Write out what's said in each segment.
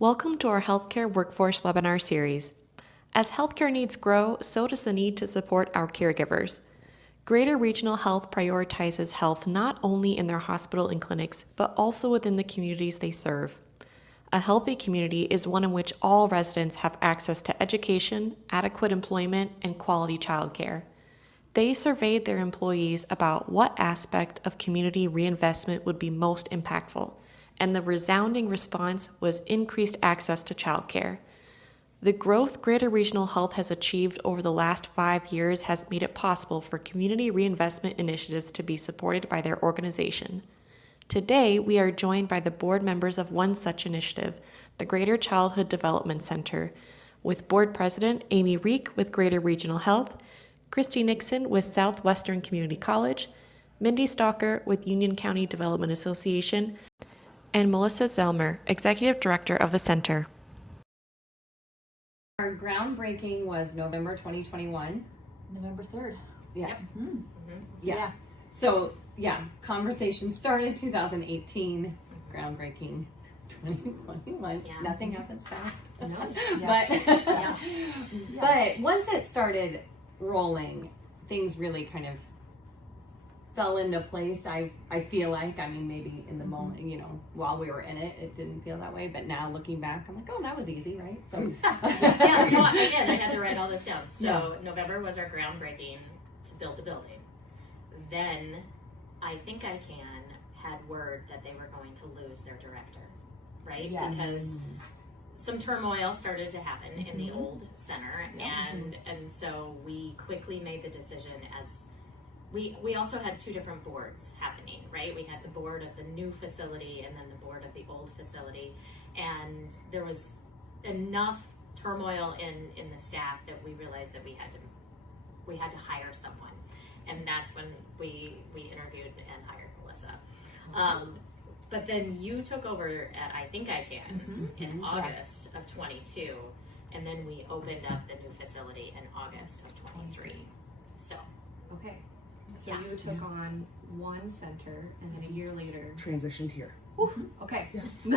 Welcome to our Healthcare Workforce webinar series. As healthcare needs grow, so does the need to support our caregivers. Greater Regional Health prioritizes health not only in their hospital and clinics, but also within the communities they serve. A healthy community is one in which all residents have access to education, adequate employment, and quality childcare. They surveyed their employees about what aspect of community reinvestment would be most impactful, and the resounding response was increased access to childcare. The growth Greater Regional Health has achieved over the last 5 years has made it possible for community reinvestment initiatives to be supported by their organization. Today, we are joined by the board members of one such initiative, the Greater Childhood Development Center, with Board President Amy Rieck with Greater Regional Health, Christy Nixon with Southwestern Community College, Mindy Stalker with Union County Development Association, and Melissa Zelmer, Executive Director of the Center. Our groundbreaking was November 2021. November 3rd. Yeah. Yep. Yeah. So, conversation started 2018, groundbreaking 2021. Yeah. Nothing happens fast. No. But once it started rolling, things really kind of fell into place. I feel like, maybe in the moment, while we were in it, it didn't feel that way. But now looking back, I'm like, oh, that was easy, right? So I did. I had to write all this down. So November was our groundbreaking to build the building. Then I Think I Can had word that they were going to lose their director, right? Yes. Because some turmoil started to happen in the old center, and so we quickly made the decision as we also had two different boards happening, right? We had the board of the new facility and then the board of the old facility, and there was enough turmoil in the staff that we realized that we had to hire someone, and that's when we interviewed and hired Melissa. But then you took over at I Think I Can in August of 22, and then we opened up the new facility in August of 23. So okay. So you took on one center, and then a year later transitioned here. Okay. Yes.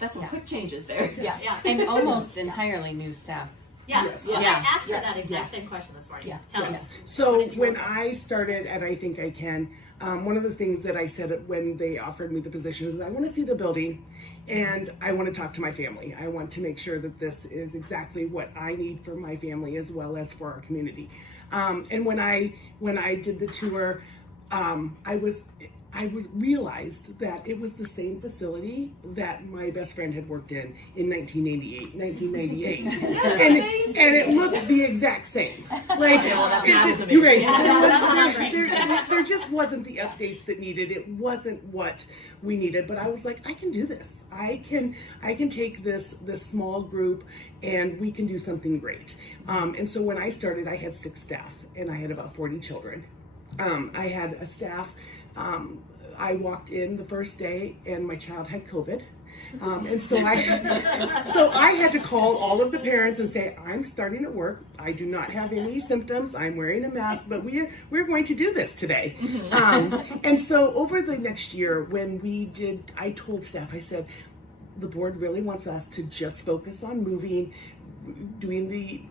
That's some quick changes there. yeah. And almost entirely new staff. Yes. I asked her that exact same question this morning. Tell us. So when I started at I Think I Can, one of the things that I said when they offered me the position is I want to see the building and I want to talk to my family. I want to make sure that this is exactly what I need for my family as well as for our community. And when I did the tour, I realized that it was the same facility that my best friend had worked in 1998. and it looked the exact same. Like, there just wasn't the updates that needed. It wasn't what we needed. But I was like, I can do this. I can take this small group and we can do something great. And so when I started, I had 6 staff and I had about 40 children. I had a staff. I walked in the first day and my child had COVID. And so I had to call all of the parents and say, I'm starting at work. I do not have any symptoms. I'm wearing a mask, but we're going to do this today. And so over the next year I told staff, I said, the board really wants us to just focus on moving, doing the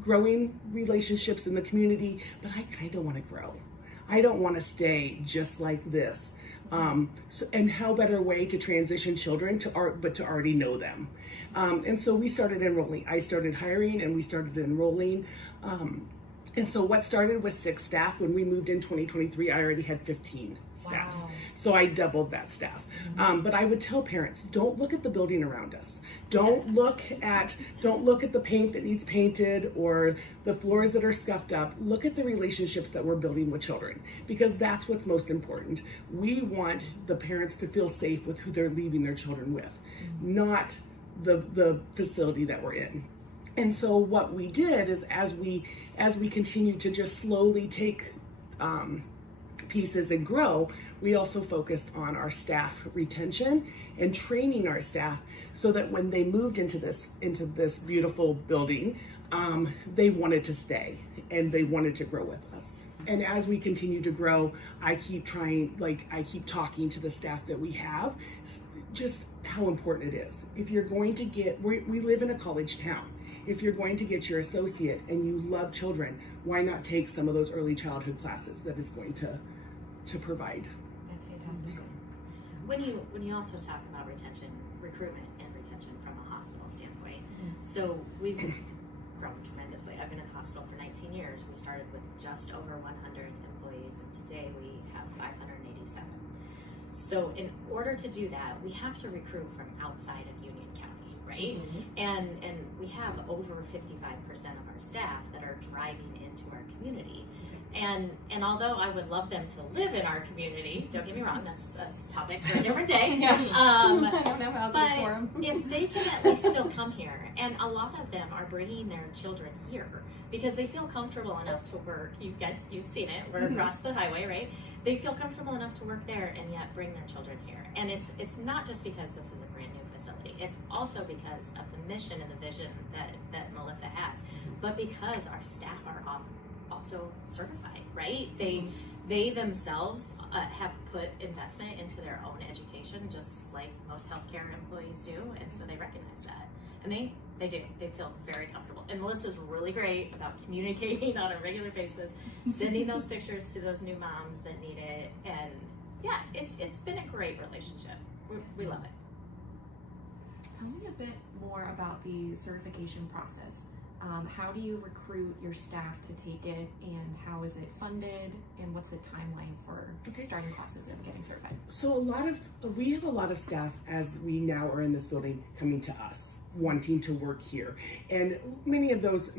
growing relationships in the community, but I kind of want to grow. I don't want to stay just like this. And how better way to transition children but to already know them. And so we started enrolling. I started hiring and we started enrolling. And so what started with 6 staff, when we moved in 2023, I already had 15 staff. Wow. So I doubled that staff. But I would tell parents, don't look at the building around us. Don't look at the paint that needs painted or the floors that are scuffed up. Look at the relationships that we're building with children, because that's what's most important. We want the parents to feel safe with who they're leaving their children with, not the facility that we're in. And so what we did is as we continued to just slowly take pieces and grow, we also focused on our staff retention and training our staff so that when they moved into this beautiful building, they wanted to stay and they wanted to grow with us. And as we continue to grow, I keep talking to the staff that we have, just how important it is. If you're going to get, we live in a college town. If you're going to get your associate and you love children, why not take some of those early childhood classes that is going to provide? That's fantastic. When you also talk about recruitment and retention from a hospital standpoint, so we've grown tremendously. I've been in the hospital for 19 years. We started with just over 100 employees, and today we have 587. So in order to do that, we have to recruit from outside of Union County, right? And we have over 55% of our staff that are driving into our community. And although I would love them to live in our community, don't get me wrong, that's a topic for a different day. But if they can at least still come here, and a lot of them are bringing their children here because they feel comfortable enough to work. You've seen it. We're across the highway, right? They feel comfortable enough to work there and yet bring their children here. And it's not just because this is a brand new facility. It's also because of the mission and the vision that Melissa has, but because our staff are also certified, right? They themselves have put investment into their own education, just like most healthcare employees do, and so they recognize that, and they do. They feel very comfortable. And Melissa's really great about communicating on a regular basis, sending those pictures to those new moms that need it, and yeah, it's been a great relationship. We love it. Tell me a bit more about the certification process. How do you recruit your staff to take it, and how is it funded, and what's the timeline for starting classes and getting certified? So we have a lot of staff as we now are in this building coming to us, wanting to work here. And many of those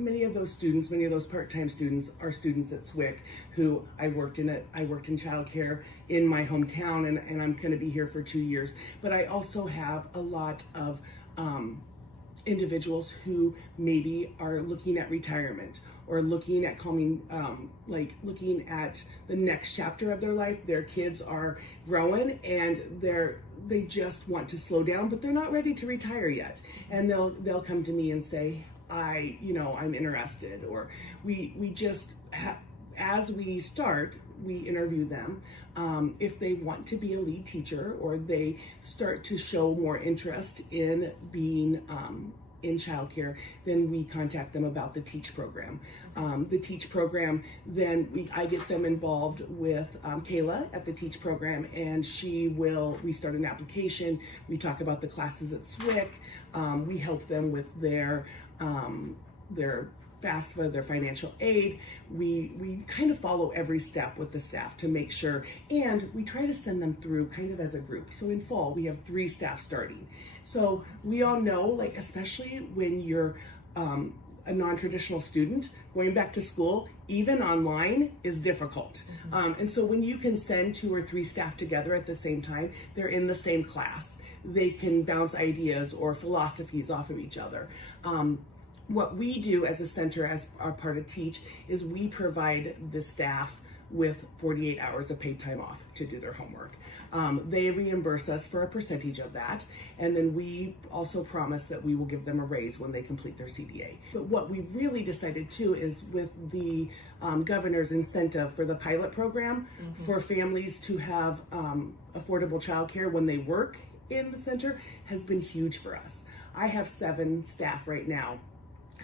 students, many of those part-time students are students at SWIC who I worked in childcare in my hometown, and I'm going to be here for 2 years. But I also have a lot of individuals who maybe are looking at retirement or looking at looking at the next chapter of their life. Their kids are growing and they just want to slow down, but they're not ready to retire yet. And they'll come to me and say, I'm interested, or we just as we start, we interview them. If they want to be a lead teacher, or they start to show more interest in being in childcare, then we contact them about the TEACH program. The TEACH program, then I get them involved with Kayla at the TEACH program, and we start an application. We talk about the classes at SWIC. We help them with their FAFSA, their financial aid. We kind of follow every step with the staff to make sure, and we try to send them through kind of as a group. So in fall, we have 3 staff starting. So we all know, especially when you're a non-traditional student, going back to school, even online, is difficult. And so when you can send 2 or 3 staff together at the same time, they're in the same class. They can bounce ideas or philosophies off of each other. What we do as a center, as our part of TEACH, is we provide the staff with 48 hours of paid time off to do their homework. They reimburse us for a percentage of that, and then we also promise that we will give them a raise when they complete their CDA. But what we've really decided too is with the governor's incentive for the pilot program, for families to have affordable childcare when they work in the center, has been huge for us. I have 7 staff right now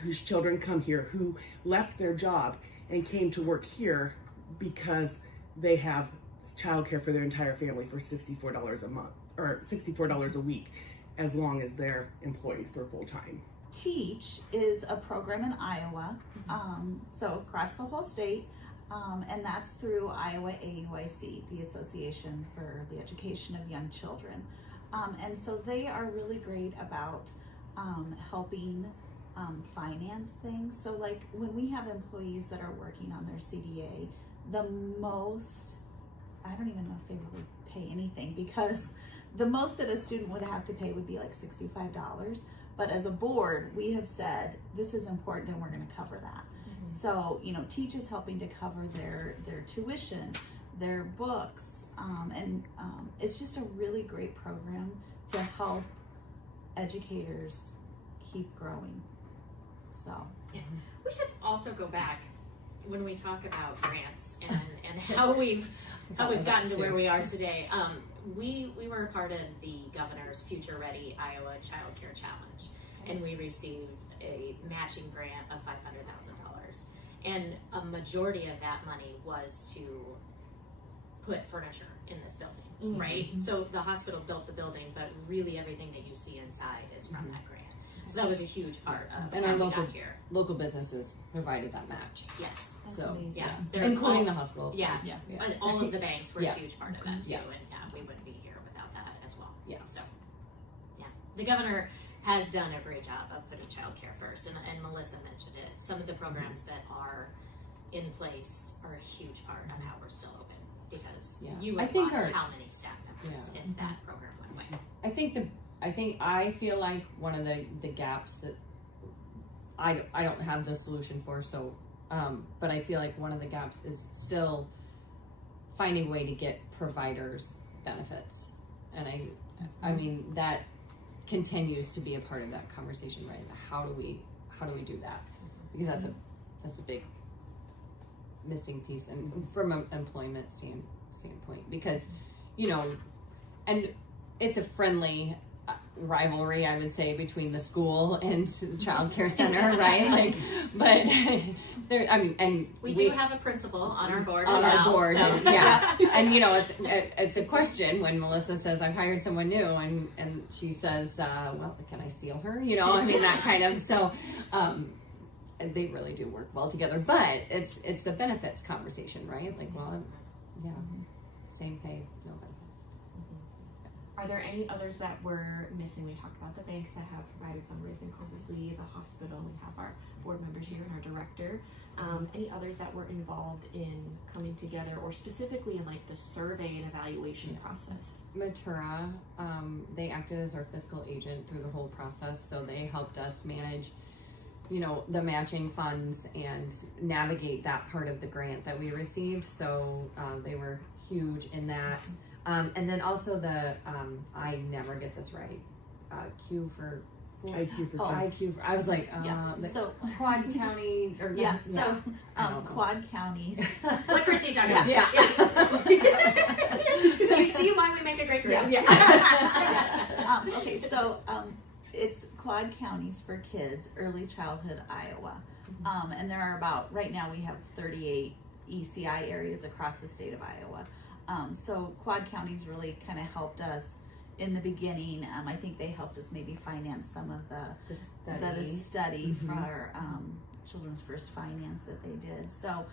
whose children come here, who left their job and came to work here because they have childcare for their entire family for $64 a month, or $64 a week, as long as they're employed for full time. TEACH is a program in Iowa, so across the whole state, and that's through Iowa AUIC, the Association for the Education of Young Children. And so they are really great about helping finance things. So like when we have employees that are working on their CDA, the most, I don't even know if they really pay anything, because the most that a student would have to pay would be like $65. But as a board, we have said, this is important and we're going to cover that. So, TEACH is helping to cover their tuition, their books, and it's just a really great program to help educators keep growing. So yeah. We should also go back when we talk about grants and how we've gotten to where we are today. we were a part of the governor's Future Ready Iowa Childcare Challenge, and we received a matching grant of $500,000, and a majority of that money was to put furniture in this building, right? So the hospital built the building, but really everything that you see inside is from that grant. So that was a huge part of And how our we local got here. local businesses provided that match. Yes. So Yeah, they're including all- the hospital. of Yes, course. Yeah. and all of the banks were Yeah. a huge part of that too, Yeah. and we wouldn't be here without that as well. Yeah. So, yeah, the governor has done a great job of putting childcare first, and Melissa mentioned it. Some of the programs that are in place are a huge part of how we're still open, because Yeah. you I have think lost how many staff members if that program went away. I feel like one of the gaps that I don't have the solution for, so but I feel like one of the gaps is still finding a way to get providers benefits, and I mean that continues to be a part of that conversation, right? How do we do that? Because that's a big missing piece, and from an employment standpoint, because and it's a friendly rivalry, I would say, between the school and the child care center, right? Like, but there, I mean, and We do have a principal on our board on as our well. board, So. yeah. And it's a question when Melissa says, "I've hired someone new," and she says, "Well, can I steal her?" I mean, that kind of so. And they really do work well together, but it's the benefits conversation, right? Like, well, yeah, same pay, no benefits. Are there any others that we're missing? We talked about the banks that have provided fundraising, obviously the hospital, we have our board members here and our director. Any others that were involved in coming together, or specifically in like the survey and evaluation process? Matura, they acted as our fiscal agent through the whole process, so they helped us manage the matching funds and navigate that part of the grant that we received. So they were huge in that. And then also the I never get this right. IQ for I was like, So Quad County or Quad counties. What Christy talking about? Yeah. Do you see why we make a great group? Okay, so it's Quad Counties for Kids, Early Childhood Iowa. And there are right now we have 38 ECI areas across the state of Iowa. So Quad Counties really kind of helped us in the beginning. I think they helped us maybe finance some of the study for Children's First Finance that they did. So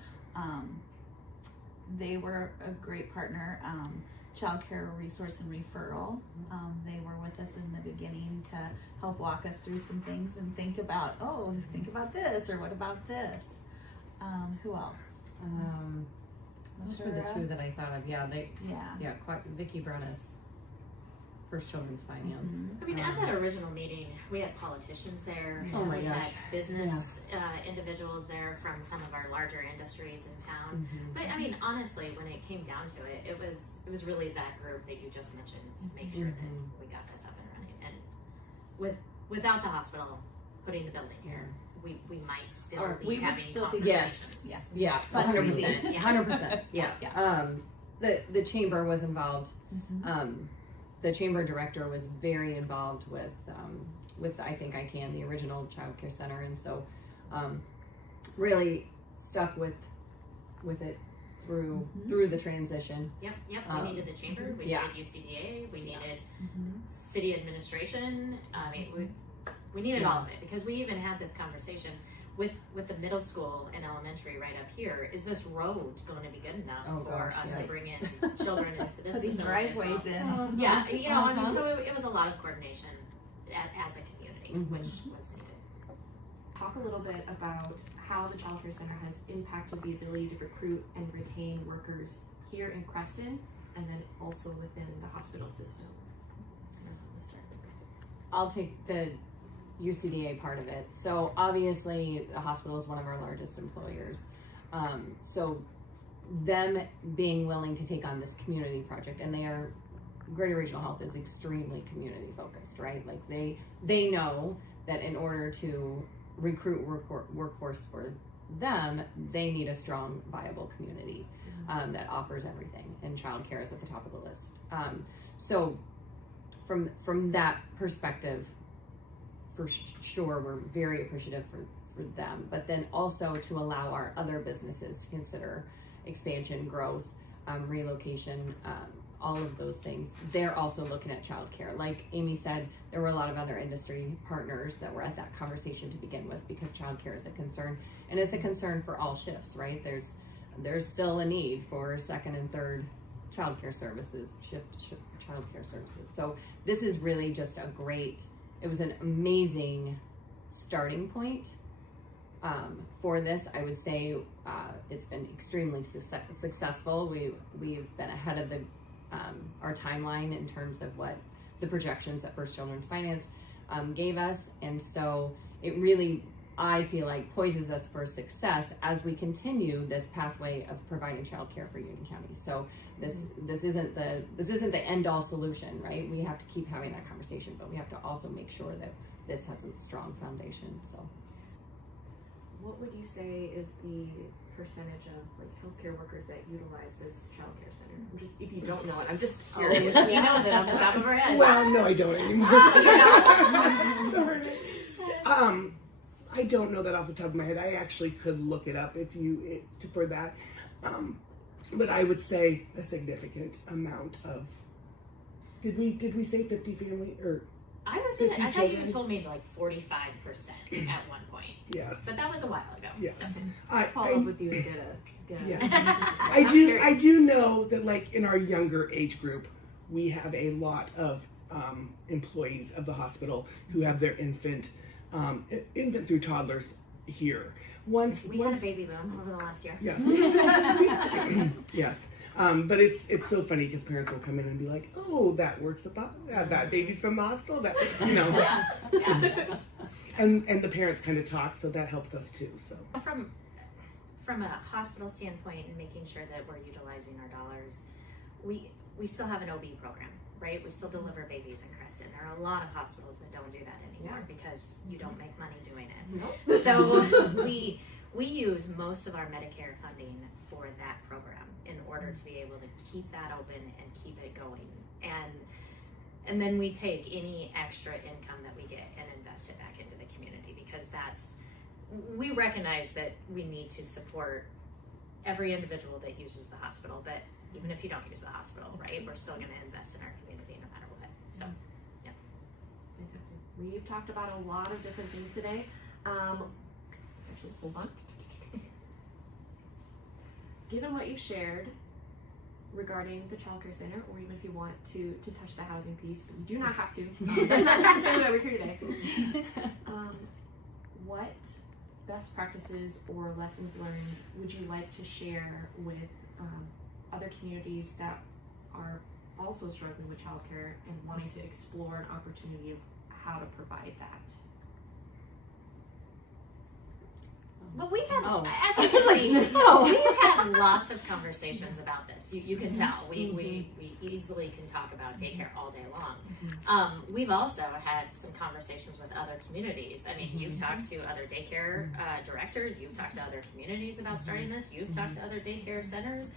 they were a great partner. Childcare Resource and Referral. They were with us in the beginning to help walk us through some things and think about this, or what about this? Who else? Those were the two that I thought of. Vicki brought us First Children's Finance. I mean, at that original meeting, we had politicians there. Oh my we gosh. had business individuals there from some of our larger industries in town. But I mean, honestly, when it came down to it, it was really that group that you just mentioned to make sure that we got this up and running. And without the hospital putting the building here, we might still be having conversations. Yes. Yeah. Yeah. Fundraising. 100%. Yeah. The chamber was involved. The chamber director was very involved with I Think I Can, the original child care center, and so really stuck with it through the transition. Yep. We needed the chamber. We needed UCDA. We needed city administration. I mean, we needed all of it, because we even had this conversation with the middle school and elementary right up here. Is this road going to be good enough for us to bring in children into this These facility as well? driveways in. Yeah, I mean, so it was a lot of coordination as a community, which was needed. Talk a little bit about how the Child Care Center has impacted the ability to recruit and retain workers here in Creston, and then also within the hospital system. I'll take the UCDA part of it. So obviously the hospital is one of our largest employers. So them being willing to take on this community project, and Greater Regional Health is extremely community focused, right? Like they know that in order to recruit workforce for them, they need a strong, viable community that offers everything, and childcare is at the top of the list. So from that perspective, for sure, we're very appreciative for them, but then also to allow our other businesses to consider expansion, growth, relocation, all of those things. They're also looking at childcare. Like Amy said, there were a lot of other industry partners that were at that conversation to begin with, because childcare is a concern, and it's a concern for all shifts, right? There's still a need for second and third childcare services, shift childcare services. So this is really just it was an amazing starting point for this. I would say it's been extremely successful. We've been ahead of our timeline in terms of what the projections that First Children's Finance gave us, and so it really, I feel like, poises us for success as we continue this pathway of providing childcare for Union County. So this isn't the end all solution, right? We have to keep having that conversation, but we have to also make sure that this has a strong foundation. So, what would you say is the percentage of like healthcare workers that utilize this childcare center? I'm just, if you don't know it, I'm just curious. She knows it off the top of her head. Well, no, I don't anymore. I don't know that off the top of my head. I actually could look it up for that. But I would say a significant amount of. Did we say 50 family or? I thought you told me like 45% at one point. Yes. But that was a while ago. Yes. So. I'll follow up with you and get a Yes. I do know that, like, in our younger age group, we have a lot of employees of the hospital who have their infant through toddlers here. We had a baby boom over the last year. Yes. Yes. But it's so funny because parents will come in and be like, "Oh, that works that baby's from the hospital." That Yeah. And the parents kind of talk, so that helps us too. So From a hospital standpoint and making sure that we're utilizing our dollars, we still have an OB program, right? We still deliver babies in Creston. There are a lot of hospitals that don't do that anymore because you don't make money doing it. Nope. So we use most of our Medicare funding for that program in order to be able to keep that open and keep it going. And then we take any extra income that we get and invest it back into the community, because we recognize that we need to support every individual that uses the hospital, but even if you don't use the hospital, right, we're still going to invest in our community no matter what. So, yeah. Fantastic. We've talked about a lot of different things today. Actually, hold on. Given what you've shared regarding the childcare center, or even if you want to touch the housing piece, but you do not have to. That's not necessarily why we're here today. What best practices or lessons learned would you like to share with other communities that are also struggling with childcare and wanting to explore an opportunity of how to provide that? Well, we have, Oh. as you can see, we've had lots of conversations about this. You can tell. We easily can talk about daycare all day long. We've also had some conversations with other communities. I mean, you've talked to other daycare directors. You've talked to other communities about starting this. You've talked to other daycare centers.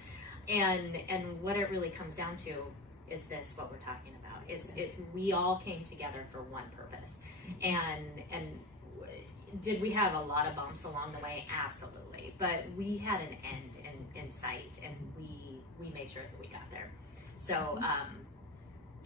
And what it really comes down to is this, what we're talking about. We all came together for one purpose. And did we have a lot of bumps along the way? Absolutely. But we had an end in sight, and we made sure that we got there. So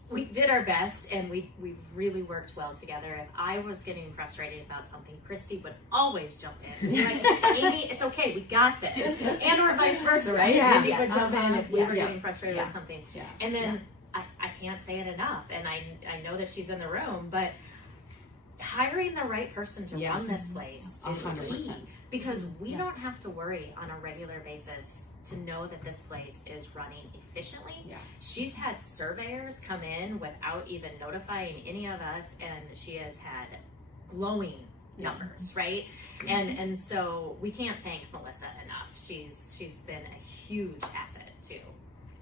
we did our best, and we really worked well together. If I was getting frustrated about something, Christy would always jump in. And be like, Amy, it's okay, we got this. And or vice versa, right? Yeah. Mindy would jump in if we were getting frustrated Yeah. with something. Yeah. And then I can't say it enough, and I know that she's in the room, but hiring the right person to run this place is 100%. key, because we don't have to worry on a regular basis to know that this place is running efficiently. Yeah. She's had surveyors come in without even notifying any of us, and she has had glowing numbers, right? And so we can't thank Melissa enough. She's been a huge asset to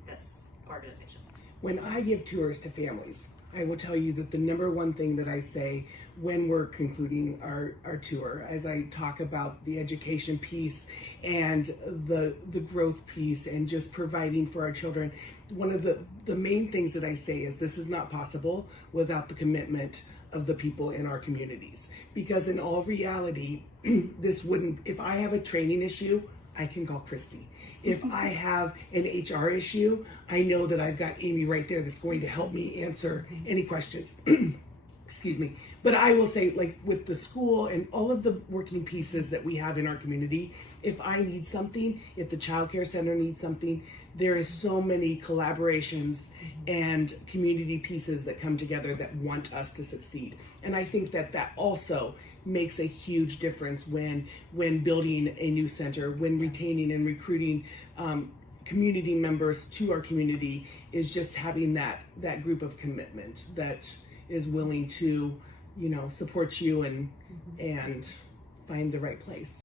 this organization. when I give tours to families, I will tell you that the number one thing that I say when we're concluding our tour, as I talk about the education piece and the growth piece and just providing for our children, one of the main things that I say is this is not possible without the commitment of the people in our communities. Because in all reality, this wouldn't, if I have a training issue, I can call Christy. If I have an HR issue, I know that I've got Amy right there that's going to help me answer any questions. Excuse me. But I will say, like with the school and all of the working pieces that we have in our community, if I need something, if the childcare center needs something, there is so many collaborations and community pieces that come together that want us to succeed. And I think that that also makes a huge difference when building a new center, when retaining and recruiting community members to our community, is just having that group of commitment that is willing to, support you and find the right place.